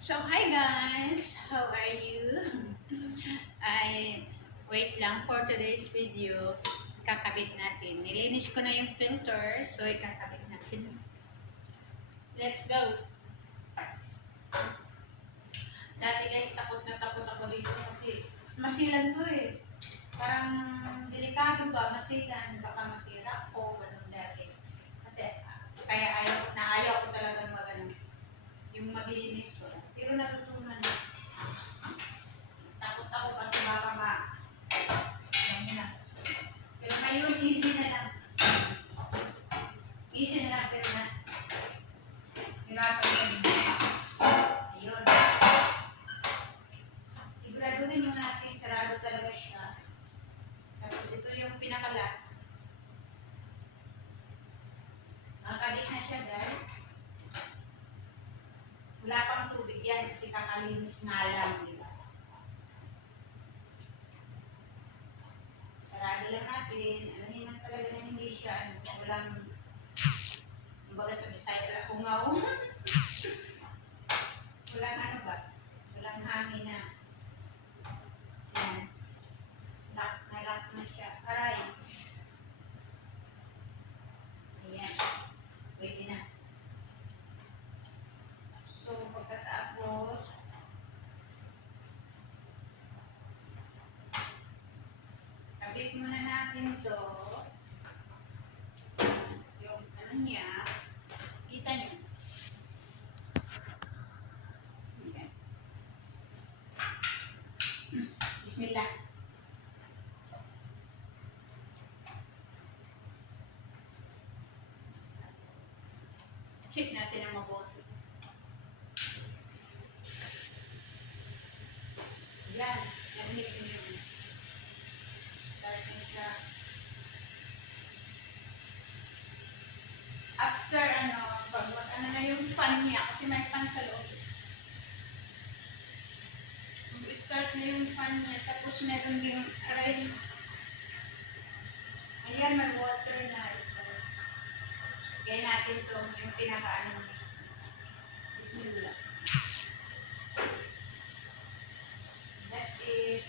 So, hi guys! How are you? I wait lang for today's video. Kakabit natin. Nilinis ko na yung filter, so ikakabit natin. Let's go! Dati guys, takot na takot ako dito kasi masilan to eh. Parang delikado ba? Masilan. Baka masira ko. Ganun dati. Kasi kaya ayaw ko talagang magano yung maglinis ko. Pero natutunan na. Takot ako kasi baka yan na. Pero ngayon, easy na lang. Easy na lang, pero hirapan ko din. Ayun. Siguraduhin mo natin, sarado talaga siya. Tapos ito yung pinakalat. Nakakabit na siya, guys. Wala pang tubig yan kasi kakalinis nga lang, di ba? Sarado lang natin. Alahin lang talaga na hindi siya. Walang, kumbaga sa Bisaya, kungaw. Walang ano ba? Walang hangin na. Yan. Lock na siya. Aray. Ayan. Pwede na. So, pagkatapos, kabit muna natin to. Yung ano niya, kita niyo. Ayan. Bismillah. Check natin ang mabuti. Yan. Narinig niyo yun. Start na siya. After pag ano na yung fan niya, kasi may fan sa loob. Start na yung fan niya, tapos meron din, aray, ayan, may water na. So, gaya natin to, yung pinaka-ano. Bismillah. That's it.